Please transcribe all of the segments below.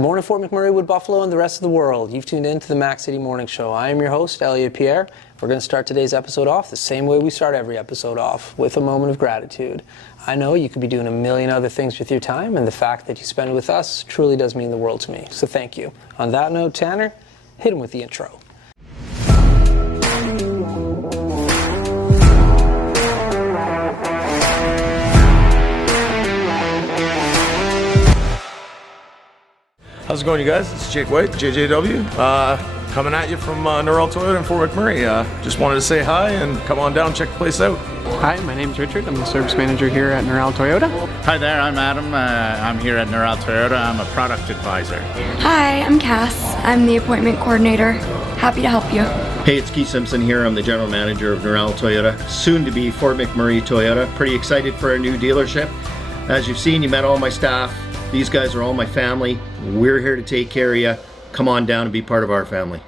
Good morning, Fort McMurray, Wood Buffalo, and the rest of the world. You've tuned in to the Mac City Morning Show. I am your host, Elliot Pierre. We're going to start today's episode off the same way we start every episode off, with a moment of gratitude. I know you could be doing a million other things with your time, and the fact that you spend it with us truly does mean the world to me. So thank you. On that note, Tanner, hit him with the intro. How's it going, you guys? It's Jake White, JJW, coming at you from Norrell Toyota in Fort McMurray. Just wanted to say hi and come on down, check the place out. Hi, my name's Richard. I'm the service manager here at Norrell Toyota. Hi there, I'm Adam. I'm here at Norrell Toyota. I'm a product advisor. Hi, I'm Cass. I'm the appointment coordinator. Happy to help you. Hey, it's Keith Simpson here. I'm the general manager of Norrell Toyota, soon to be Fort McMurray Toyota. Pretty excited for our new dealership. As you've seen, you met all my staff. These guys are all my family. We're here to take care of you. Come on down and be part of our family.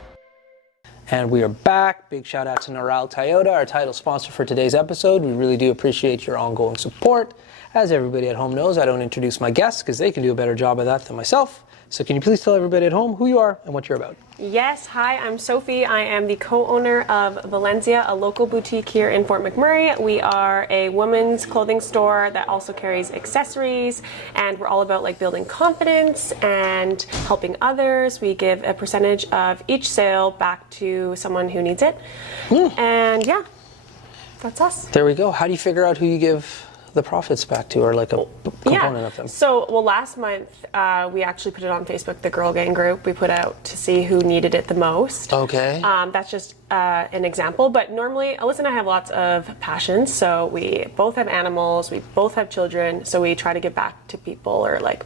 And we are back. Big shout out to Norrell Toyota, our title sponsor for today's episode. We really do appreciate your ongoing support. As everybody at home knows, I don't introduce my guests because they can do a better job of that than myself. So can you please tell everybody at home who you are and what you're about? Yes, hi, I'm Sofie. I am the co-owner of Velenzia, a local boutique here in Fort McMurray. We are a women's clothing store that also carries accessories, and we're all about like building confidence and helping others. We give a percentage of each sale back to someone who needs it. And yeah, that's us. There we go. How do you figure out who you give the profits back to, or like a component of them? So, well, last month we actually put it on Facebook, the Girl Gang group. We put out to see who needed it the most. Okay. That's just an example, but normally Alyssa and I have lots of passions. So we both have animals, we both have children, so we try to give back to people, or like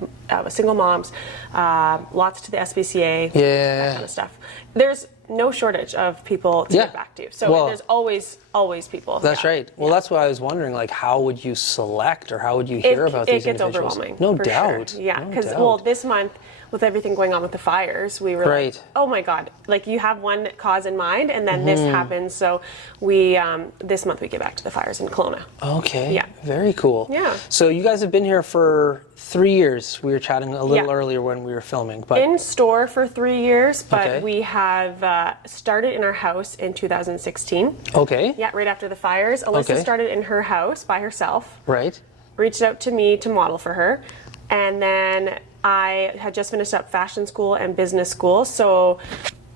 single moms, lots to the SPCA, that kind of stuff. There's no shortage of people to give back to. So there's always people. That's right. Well, that's why I was wondering, like, how would you select, or how would you hear about these individuals? It gets overwhelming. No doubt. Sure. Yeah, because, well, this month, with everything going on with the fires, we were like, oh my God, like you have one cause in mind and then this happens. So we, this month we give back to the fires in Kelowna. Okay. Yeah. Very cool. Yeah. So you guys have been here for 3 years. We were chatting a little earlier when we were filming. But in store for 3 years, but we have started in our house in 2016. Okay. Yeah, right after the fires. Alyssa started in her house by herself. Right. Reached out to me to model for her. And then I had just finished up fashion school and business school, so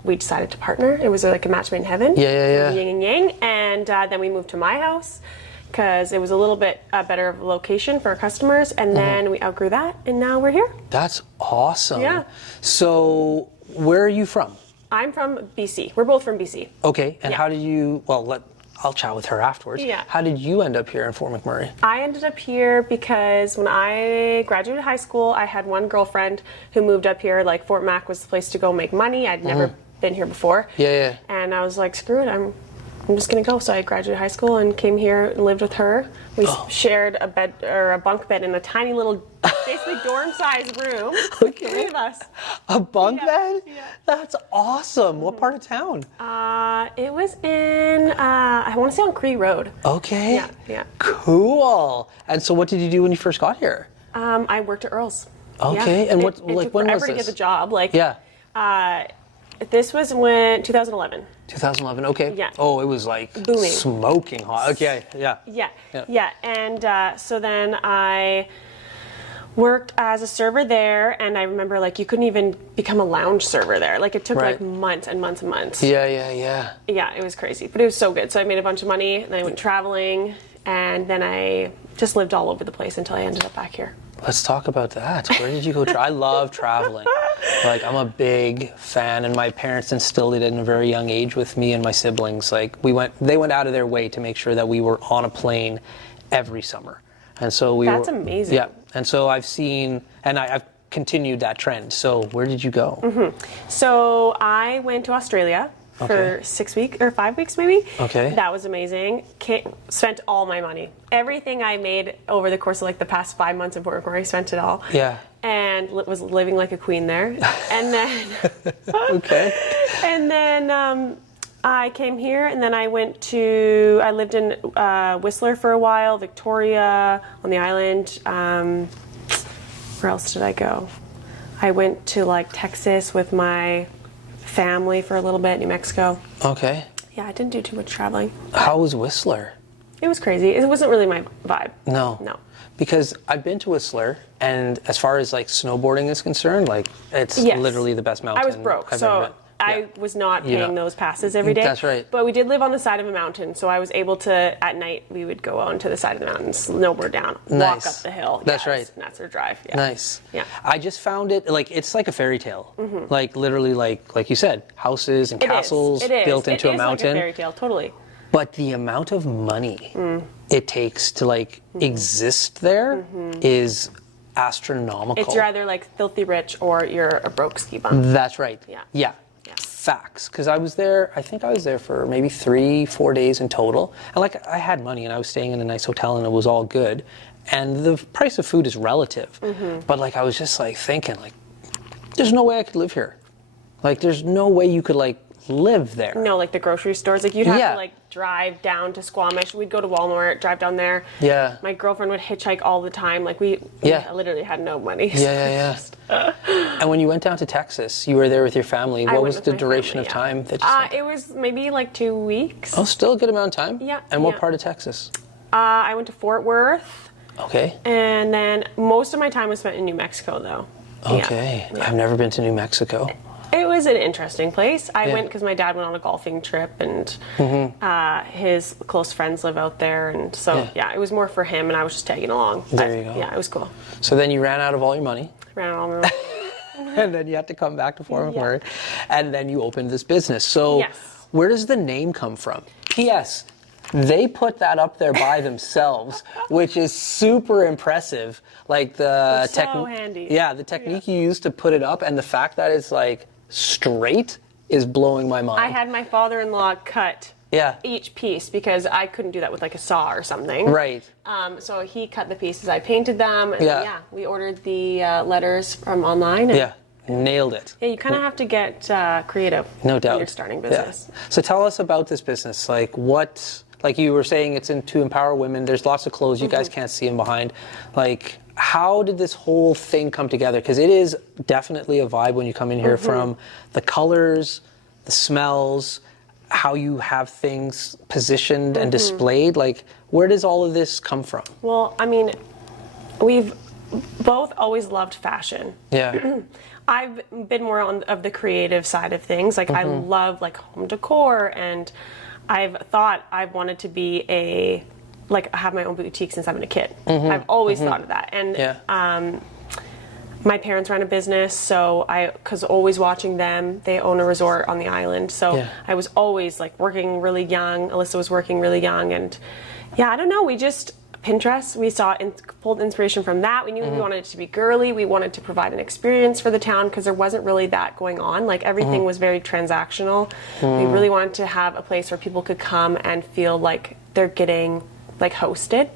we decided to partner. It was like a match made in heaven. Yeah. Yin and yang. And then we moved to my house because it was a little bit better of a location for our customers. And then we outgrew that, and now we're here. That's awesome. Yeah. So where are you from? I'm from BC. We're both from BC. Okay. And how did you? Well, I'll chat with her afterwards. Yeah. How did you end up here in Fort McMurray? I ended up here because when I graduated high school, I had one girlfriend who moved up here. Like, Fort Mac was the place to go make money. I'd never been here before. Yeah. And I was like, screw it, I'm just gonna go. So I graduated high school and came here and lived with her. We shared a bed, or a bunk bed, in a tiny little, basically dorm-sized room. Okay. 3 of us. A bunk bed? Yeah. That's awesome. What part of town? It was in, I want to say on Cree Road. Okay. Yeah. Cool. And so what did you do when you first got here? I worked at Earl's. Okay. Yeah. And it when took was forever this? to get the job. Like, this was 2011. 2011. Okay. Yeah. Oh, it was like booming, smoking hot. Okay. Yeah. Yeah. And so then I worked as a server there, and I remember, like, you couldn't even become a lounge server there. Like, it took like months and months and months. Yeah. Yeah, it was crazy, but it was so good. So I made a bunch of money, and then I went traveling, and then I just lived all over the place until I ended up back here. Let's talk about that. Where did you go? I love traveling. Like, I'm a big fan, and my parents instilled it in a very young age with me and my siblings. Like, they went out of their way to make sure that we were on a plane every summer. And so That's amazing. Yeah. And so I've seen, and I've continued that trend. So where did you go? So I went to Australia for 6 weeks or 5 weeks maybe. Okay. That was amazing. Spent all my money. Everything I made over the course of like the past 5 months of work, I spent it all. Yeah. And was living like a queen there. And then Okay. And then I came here, and then I lived in Whistler for a while, Victoria on the island. Where else did I go? I went to like Texas with my family for a little bit, New Mexico. Okay. Yeah, I didn't do too much traveling. How was Whistler? It was crazy. It wasn't really my vibe. No. Because I've been to Whistler, and as far as like snowboarding is concerned, like it's literally the best mountain I was broke, I've ever so been. I was not paying those passes every day. That's right. But we did live on the side of a mountain, so I was able to, at night, we would go onto the side of the mountain, snowboard down, walk up the hill. That's right. That's our drive. Yeah. Nice. Yeah. I just found it like it's like a fairy tale. Like literally, like you said, houses and castles built into a mountain. Like a fairy tale, totally. But the amount of money it takes to like exist there is astronomical. It's you're either like filthy rich or you're a broke ski bum. That's right. Yeah. Facts. Because I was there, I think I was there for maybe 3-4 days in total. And like I had money and I was staying in a nice hotel and it was all good. And the price of food is relative. But like I was just like thinking like, there's no way I could live here. Like there's no way you could like live there. No, like the grocery stores. Like you'd have to like drive down to Squamish. We'd go to Walmart, drive down there. Yeah. My girlfriend would hitchhike all the time. Like we literally had no money. Yeah. And when you went down to Texas, you were there with your family. What was the duration of time that you spent? It was maybe like 2 weeks. Oh, still a good amount of time? Yeah. And what part of Texas? I went to Fort Worth. Okay. And then most of my time was spent in New Mexico, though. Okay. Yeah. I've never been to New Mexico. It was an interesting place. I went because my dad went on a golfing trip, and his close friends live out there, and so it was more for him, and I was just tagging along. There you go. Yeah, it was cool. So then you ran out of all your money. Ran out of all my money. And then you had to come back to Fort McMurray, and then you opened this business. So where does the name come from? P.S. They put that up there by themselves, which is super impressive. Like the so handy. Yeah, the technique you used to put it up, and the fact that it's like straight is blowing my mind. I had my father-in-law cut each piece because I couldn't do that with like a saw or something. Right. So he cut the pieces. I painted them. And we ordered the letters from online. And nailed it. Yeah, you kind of have to get creative. No doubt. When you're starting business. Yeah. So tell us about this business. Like what? Like you were saying, it's to empower women. There's lots of clothes. You guys can't see them behind. Like, how did this whole thing come together? Because it is definitely a vibe when you come in here from the colors, the smells, how you have things positioned and displayed. Like, where does all of this come from? Well, I mean, we've both always loved fashion. Yeah. I've been more of the creative side of things. Like, I love, like, home decor, and I've thought I've wanted to be have my own boutique since I've been a kid. I've always thought of that. And my parents ran a business, so because always watching them, they own a resort on the island. So I was always like working really young. Alyssa was working really young. And I don't know, we just, Pinterest, we pulled inspiration from that. We knew we wanted it to be girly. We wanted to provide an experience for the town because there wasn't really that going on. Like everything was very transactional. We really wanted to have a place where people could come and feel like they're getting like hosted.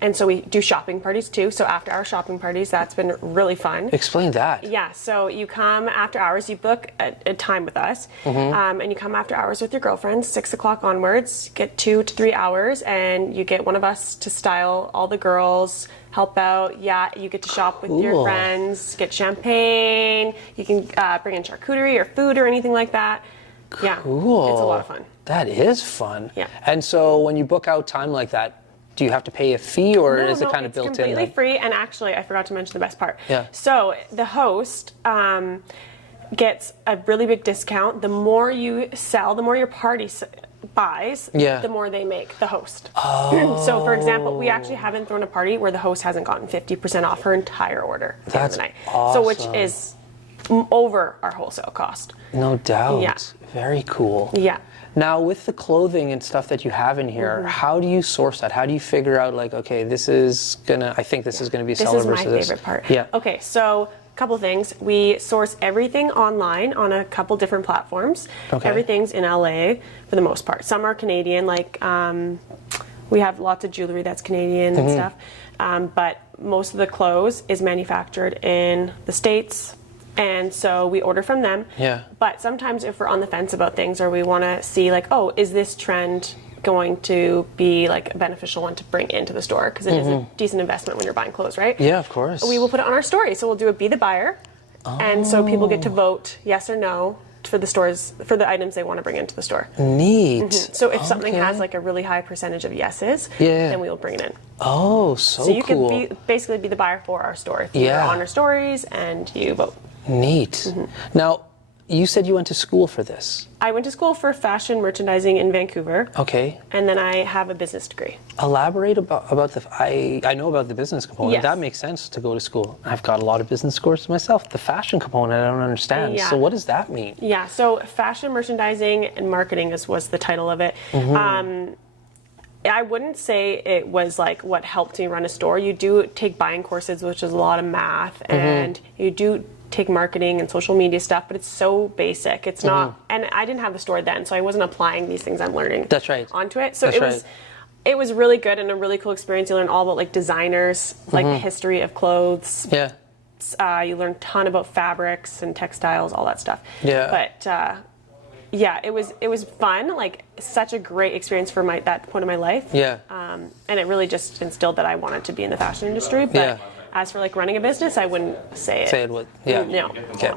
And so we do shopping parties too. So after our shopping parties, that's been really fun. Explain that. Yeah, so you come after hours, you book a time with us, and you come after hours with your girlfriends, 6 o'clock onwards, get 2 to 3 hours, and you get one of us to style all the girls, help out. Yeah, you get to shop with your friends, get champagne, you can bring in charcuterie or food or anything like that. Yeah, cool. It's a lot of fun. That is fun. Yeah. And so when you book out time like that, do you have to pay a fee or is it kind of built in? It's completely free. And actually, I forgot to mention the best part. Yeah. So the host gets a really big discount. The more you sell, the more your party buys, the more they make, the host. Oh. So for example, we actually haven't thrown a party where the host hasn't gotten 50% off her entire order at the end of the night. Awesome. So which is over our wholesale cost. No doubt. Yeah. Very cool. Yeah. Now, with the clothing and stuff that you have in here, how do you source that? How do you figure out, like, okay, I think this is gonna be seller versus this? This is my favorite part. Yeah. Okay, so a couple things. We source everything online on a couple different platforms. Okay. Everything's in LA for the most part. Some are Canadian, like we have lots of jewelry that's Canadian and stuff. But most of the clothes is manufactured in the States. And so we order from them. Yeah. But sometimes if we're on the fence about things or we want to see like, oh, is this trend going to be like a beneficial one to bring into the store, because it is a decent investment when you're buying clothes, right? Yeah, of course. We will put it on our story. So we'll do a Be the Buyer. And so people get to vote yes or no for the items they want to bring into the store. Neat. So if something has like a really high percentage of yeses, then we will bring it in. Oh, so you cool. can basically be the buyer for our store if you're on our stories and you vote. Neat. Now, you said you went to school for this. I went to school for fashion merchandising in Vancouver. Okay. And then I have a business degree. Elaborate about the. I know about the business component. Yes. That makes sense to go to school. I've got a lot of business courses myself. The fashion component, I don't understand. Yeah. So what does that mean? Yeah. So fashion merchandising and marketing was the title of it. I wouldn't say it was like what helped me run a store. You do take buying courses, which is a lot of math, and you do take marketing and social media stuff, but it's so basic. It's not, and I didn't have the store then, so I wasn't applying these things I'm learning That's right. onto it. So That's it was really good and a really cool experience. You learn all about like designers, like the history of clothes. Yeah. You learn a ton about fabrics and textiles, all that stuff. Yeah. But yeah, it was fun, like such a great experience for that point of my life. Yeah. And it really just instilled that I wanted to be in the fashion industry. But as for like running a business, I wouldn't say it. Say it would. Yeah. No. Okay.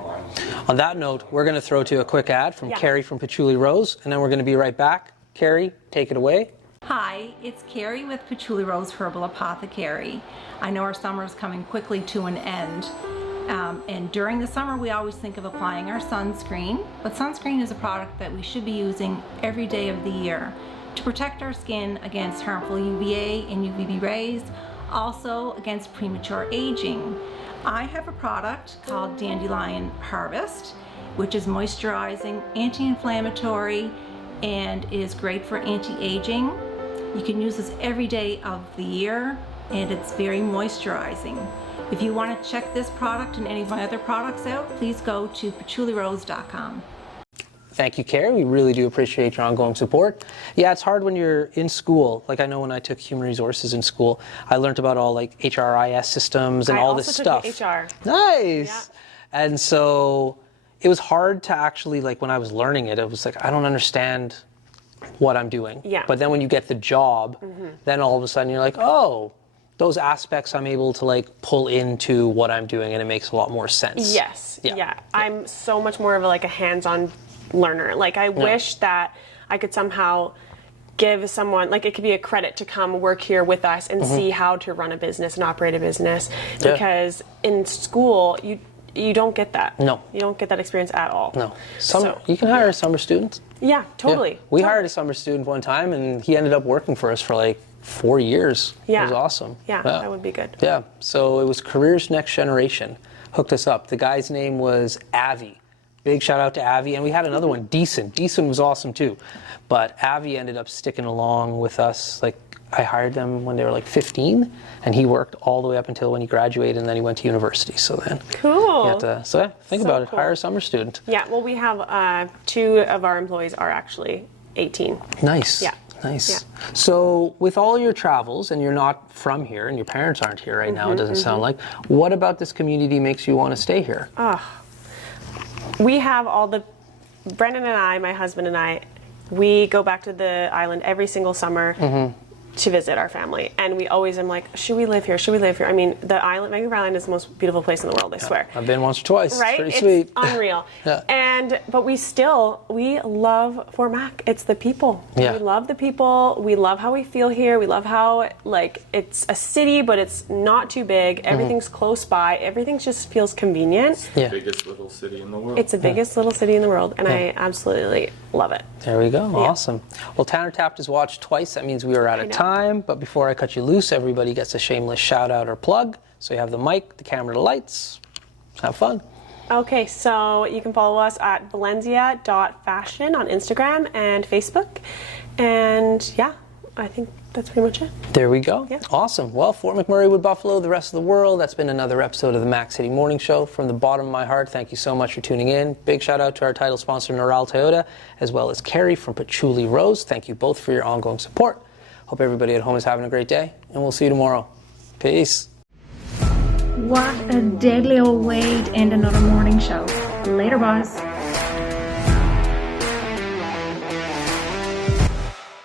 On that note, we're going to throw to a quick ad from Carrie from Patchouli Rose, and then we're going to be right back. Carrie, take it away. Hi, it's Carrie with Patchouli Rose Herbal Apothecary. I know our summer is coming quickly to an end. And during the summer, we always think of applying our sunscreen, but sunscreen is a product that we should be using every day of the year to protect our skin against harmful UVA and UVB rays, also against premature aging. I have a product called Dandelion Harvest, which is moisturizing, anti-inflammatory, and is great for anti-aging. You can use this every day of the year, and it's very moisturizing. If you want to check this product and any of my other products out, please go to patchoulirose.com. Thank you, Carrie. We really do appreciate your ongoing support. Yeah, it's hard when you're in school. Like I know when I took human resources in school, I learned about all like HRIS systems and all this stuff. I also took HR. Nice. Yeah. And so it was hard to actually, like when I was learning it, it was like, I don't understand what I'm doing. Yeah. But then when you get the job, then all of a sudden you're like, oh, those aspects I'm able to like pull into what I'm doing, and it makes a lot more sense. Yes. Yeah. I'm so much more of a hands-on learner. Like I wish that I could somehow give someone, like it could be a credit to come work here with us and see how to run a business and operate a business, because in school you don't get that. No. You don't get that experience at all. No. You can hire a summer student. Yeah, totally. Yeah. We hired a summer student one time, and he ended up working for us for like 4 years. Yeah. It was awesome. Yeah, that would be good. Yeah. So it was Careers Next Generation hooked us up. The guy's name was Avi. Big shout out to Avi. And we had another one, Deason. Deason was awesome too. But Avi ended up sticking along with us. Like I hired them when they were like 15, and he worked all the way up until when he graduated, and then he went to university. So then Cool. he had to, think about it. Cool. Hire a summer student. Yeah, well, we have 2 of our employees are actually 18. Nice. Yeah. Nice. Yeah. So with all your travels, and you're not from here, and your parents aren't here right now, it doesn't sound like, what about this community makes you want to stay here? We have Brendan and I, my husband and I, we go back to the island every single summer to visit our family. And we always am like, should we live here? Should we live here? I mean, the island, Vancouver Island is the most beautiful place in the world, I swear. I've been once or twice. Right? It's pretty sweet. Unreal. But we love Fort Mac. It's the people. Yeah. We love the people. We love how we feel here. We love how it's a city, but it's not too big. Everything's close by. Everything just feels convenient. Yeah. Biggest little city in the world. It's the biggest little city in the world, and I absolutely love it. There we go. Awesome. Well, Tanner Tapped is watched twice. That means we were out of time. But before I cut you loose, everybody gets a shameless shout out or plug. So you have the mic, the camera, the lights. Have fun. Okay, so you can follow us at velenzia.fashion on Instagram and Facebook. And yeah, I think that's pretty much it. There we go. Yeah. Awesome. Well, Fort McMurray, Wood Buffalo, the rest of the world, that's been another episode of the Mac City Morning Show. From the bottom of my heart, thank you so much for tuning in. Big shout out to our title sponsor, Noral Toyota, as well as Carrie from Patchouli Rose. Thank you both for your ongoing support. Hope everybody at home is having a great day, and we'll see you tomorrow. Peace. What a deadly old way to end another morning show. Later, boss.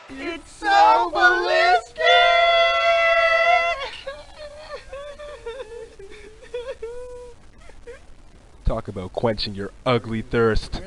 It's talk about quenching your ugly thirst.